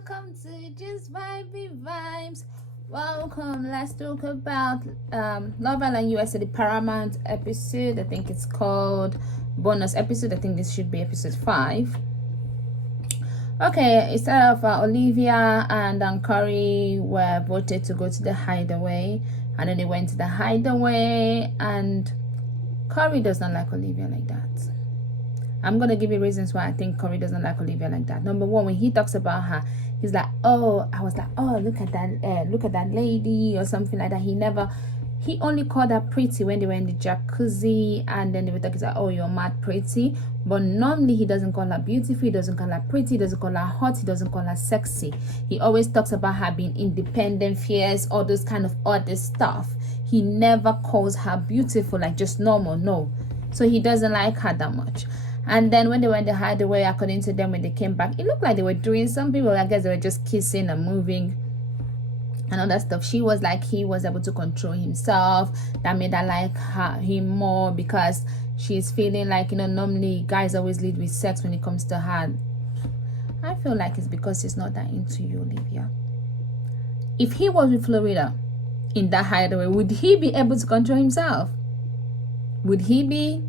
welcome to Just Vibey Vibes. Welcome. Let's talk about Love Island USA, the Paramount episode. I think it's called bonus episode. I think this should be episode 5. Okay, instead of Olivia and Corey were voted to go to the hideaway, and then they went to the hideaway, and Corey does not like Olivia like that. I'm gonna give you reasons why I think Corey doesn't like Olivia like that. Number one, when he talks about her, he's like, "Oh, I was like, oh, look at that lady," or something like that. He only called her pretty when they were in the jacuzzi, and then they were talking like, "Oh, you're mad pretty." But normally he doesn't call her beautiful, he doesn't call her pretty, he doesn't call her hot, he doesn't call her sexy. He always talks about her being independent, fierce, all those kind of other stuff. He never calls her beautiful, like just normal, no. So he doesn't like her that much. And then when they went to hideaway, according to them, when they came back, it looked like they were doing, some people, I guess they were just kissing and moving and all that stuff. She was like, he was able to control himself. That made her like him more, because she's feeling like, normally guys always lead with sex when it comes to her. I feel like it's because he's not that into you, Olivia. If he was with Florida in that hideaway, would he be able to control himself? Would he be?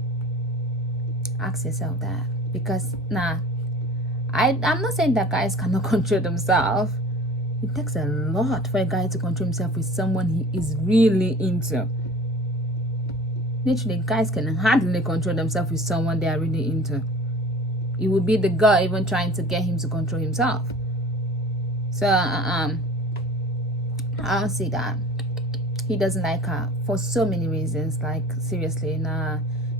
Ask yourself that. Because I'm not saying that guys cannot control themselves. It takes a lot for a guy to control himself with someone he is really into. Literally, guys can hardly control themselves with someone they are really into. It would be the girl even trying to get him to control himself. So I don't see that. He doesn't like her for so many reasons. Like, seriously,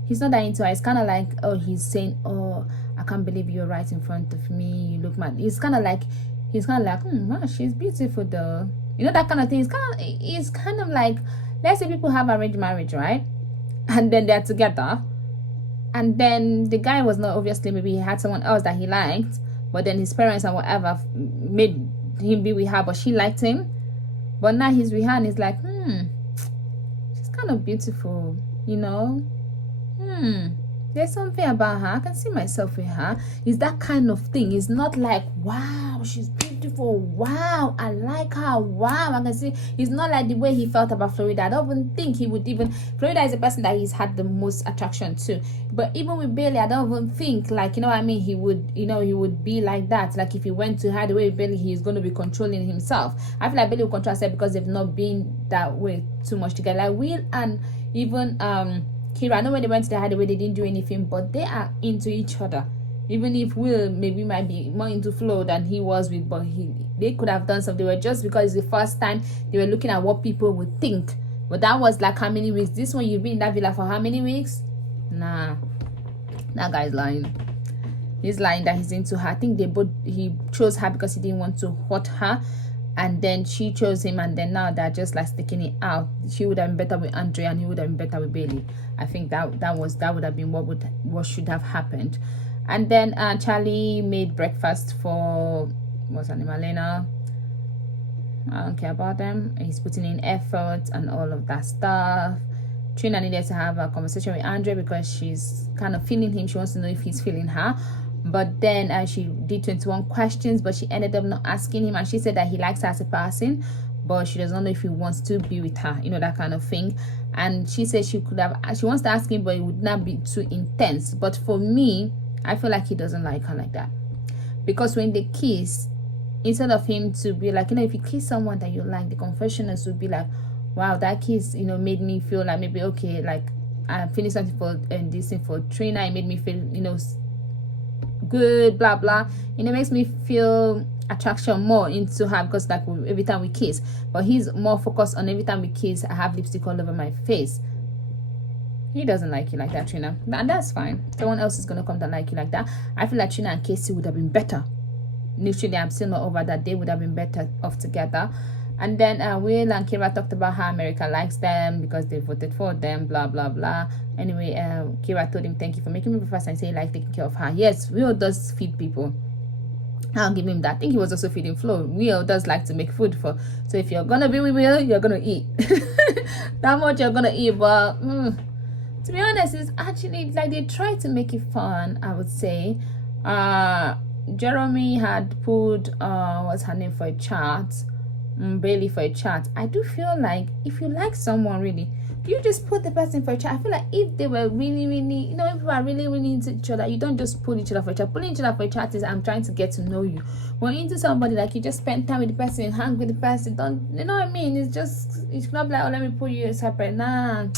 he's not that into her. It's kind of like, oh, he's saying, "Oh, I can't believe you're right in front of me. You look mad." He's kind of like, wow, she's beautiful though. That kind of thing. It's kind of like, let's say people have arranged marriage, right? And then they're together. And then the guy was not, obviously, maybe he had someone else that he liked. But then his parents and whatever made him be with her, but she liked him. But now he's with her and he's like, she's kind of beautiful, there's something about her. I can see myself with her. It's that kind of thing. It's not like, wow, she's beautiful. Wow, I like her. Wow, I can see. It's not like the way he felt about Florida. I don't even think he would even. Florida is a person that he's had the most attraction to. But even with Bailey, I don't even think, like, he would, he would be like that. Like, if he went to hideaway with Bailey, he's going to be controlling himself. I feel like Bailey will control herself because they've not been that way too much together. Like Will and even Kira, I know when they went to the hideaway, they didn't do anything, but they are into each other. Even if Will maybe might be more into Flo than he was with, but they could have done something. They were just because it's the first time they were looking at what people would think. But that was like how many weeks? This one, you've been in that villa for how many weeks? Nah, that guy's lying. He's lying that he's into her. I think he chose her because he didn't want to hurt her. And then she chose him, and then now they're just like sticking it out. She would have been better with Andre, and he would have been better with Bailey. I think that would have been what should have happened. And then Charlie made breakfast for, what's her name, Elena. I don't care about them. He's putting in effort and all of that stuff. Trina needed to have a conversation with Andre because she's kind of feeling him. She wants to know if he's feeling her. But then she did 21 questions, but she ended up not asking him. And she said that he likes her as a person, but she doesn't know if he wants to be with her, that kind of thing. And she said she wants to ask him, but it would not be too intense. But for me, I feel like he doesn't like her like that. Because when they kiss, instead of him to be like, if you kiss someone that you like, the confessionals would be like, wow, that kiss, made me feel like maybe, okay, like I'm feeling something for this thing for Trina. It made me feel, good, blah blah. It makes me feel attraction more into her because like every time we kiss. But he's more focused on every time we kiss, I have lipstick all over my face. He doesn't like you like that, Trina. And that's fine. Someone else is gonna come to like you like that. I feel like Trina and Casey would have been better. Literally, I'm still not over that. They would have been better off together. And then Will and Kira talked about how America likes them because they voted for them, blah blah blah. Anyway, Kira told him, "Thank you for making me breakfast," and say he likes taking care of her. Yes, Will does feed people. I'll give him that. I think he was also feeding Flo. Will does like to make food for. So if you're gonna be with Will, you're gonna eat. That much you're gonna eat. But to be honest, it's actually like they try to make it fun, I would say. Jeremy had put what's her name for a chat, Bailey for a chat. I do feel like if you like someone really, you just put the person for a chat. I feel like if they were really, if people are really, into each other, you don't just put each other for a chat. Putting each other for a chat is I'm trying to get to know you. When you're into somebody, like you just spend time with the person, hang with the person, don't, you know what I mean? It's not like, oh, let me put you separate. Nah,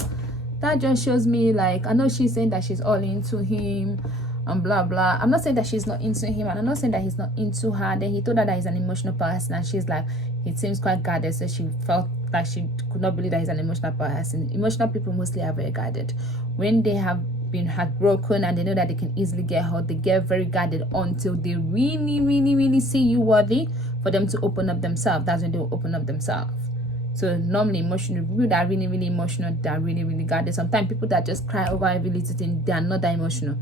that just shows me, like, I know she's saying that she's all into him and blah blah. I'm not saying that she's not into him, and I'm not saying that he's not into her. Then he told her that he's an emotional person, and she's like, it seems quite guarded, so she felt like she could not believe that he's an emotional person. Emotional people mostly are very guarded. When they have been heartbroken and they know that they can easily get hurt, they get very guarded until they really see you worthy for them to open up themselves. That's when they will open up themselves. So normally emotional people that are really emotional, they are really guarded. Sometimes people that just cry over every little thing, they are not that emotional,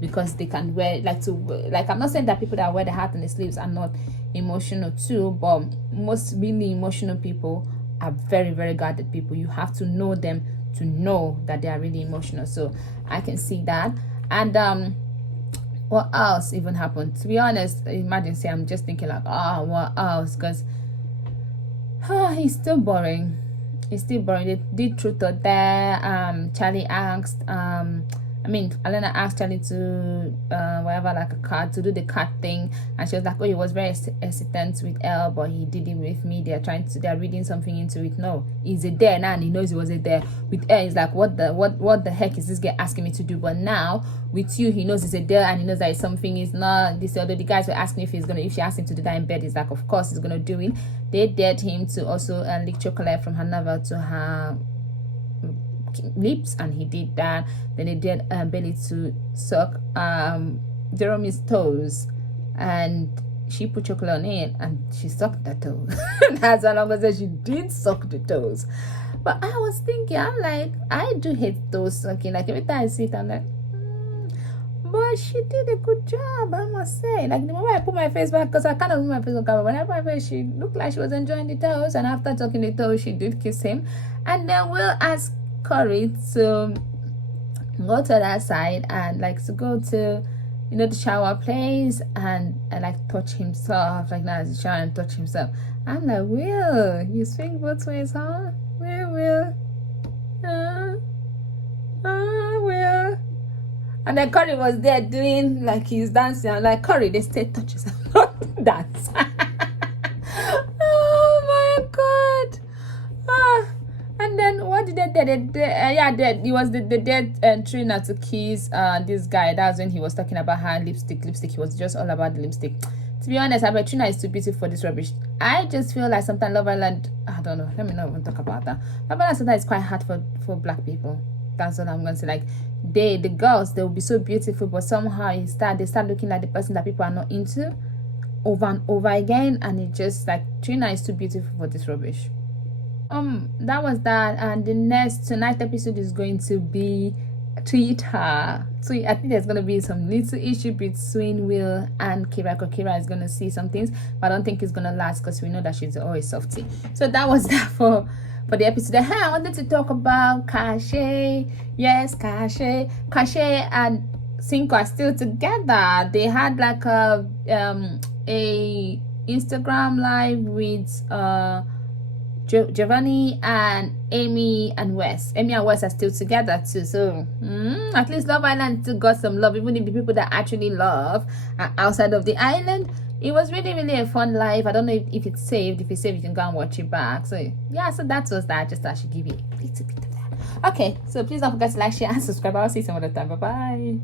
because they can wear, like I'm not saying that people that wear the heart on the sleeves are not emotional too, but most really emotional people are very guarded people. You have to know them to know that they are really emotional. So I can see that. And what else even happened? To be honest, imagine, say I'm just thinking like, what else? Because he's still boring. They did truth or dare. Charlie asked Alena asked Charlie to whatever, like a card, to do the card thing, and she was like, oh, he was very hesitant with Elle, but he did it with me. They're reading something into it. No, he's a dare now, and he knows he was a dare. With Elle, he's like, what the heck is this guy asking me to do? But now with you, he knows it's a dare, and he knows that it's something is not this. Although the guys were asking if she asked him to do that in bed, he's like, of course he's gonna do it. They dared him to also lick chocolate from her navel to her lips, and he did that. Then they did Bailey to suck Jeremy's toes, and she put chocolate on it and she sucked the toes. That's how long as she did suck the toes. But I was thinking, I'm like, I do hate toes sucking. Like every time I see it, I'm like, but she did a good job, I must say. Like the moment I put my face back, because I kind of put my face on camera, when I put my face, she looked like she was enjoying the toes, and after sucking the toes, she did kiss him. And then we'll ask Corey to go to that side and like to go to the shower place and like touch himself, like now as a shower and touch himself. I'm like, Will, you swing both ways, huh? Will Will. And then Corey was there doing like he's dancing. I'm like, Corey, they stay touch yourself, not dance. Oh my god. And then what did they do? It was the dead trainer to kiss this guy. That's when he was talking about her lipstick. He was just all about the lipstick. To be honest, I bet Trina is too beautiful for this rubbish. I just feel like sometimes Love Island, I don't know, let me not even talk about that. Love Island sometimes is quite hard for black people. That's what I'm going to say. Like the girls, they will be so beautiful, but somehow they start looking like the person that people are not into over and over again, and it just like Trina is too beautiful for this rubbish. That was that, and the next tonight episode is going to be Twitter. So I think there's gonna be some little issue between Will and Kira. Because Kira is gonna see some things, but I don't think it's gonna last because we know that she's always softy. So that was that for the episode. I wanted to talk about Kashe. Yes, Kashe and Cinco are still together. They had like a Instagram live with Giovanni and Amy and Wes. Amy and Wes are still together too. So at least Love Island still got some love, even if the people that actually love are outside of the island. It was really a fun live. I don't know if it's saved. If it's saved, you can go and watch it back. So yeah, so that was that. Just I should give you a little bit of that. Okay, so please don't forget to like, share, and subscribe. I'll see you some other time. Bye bye.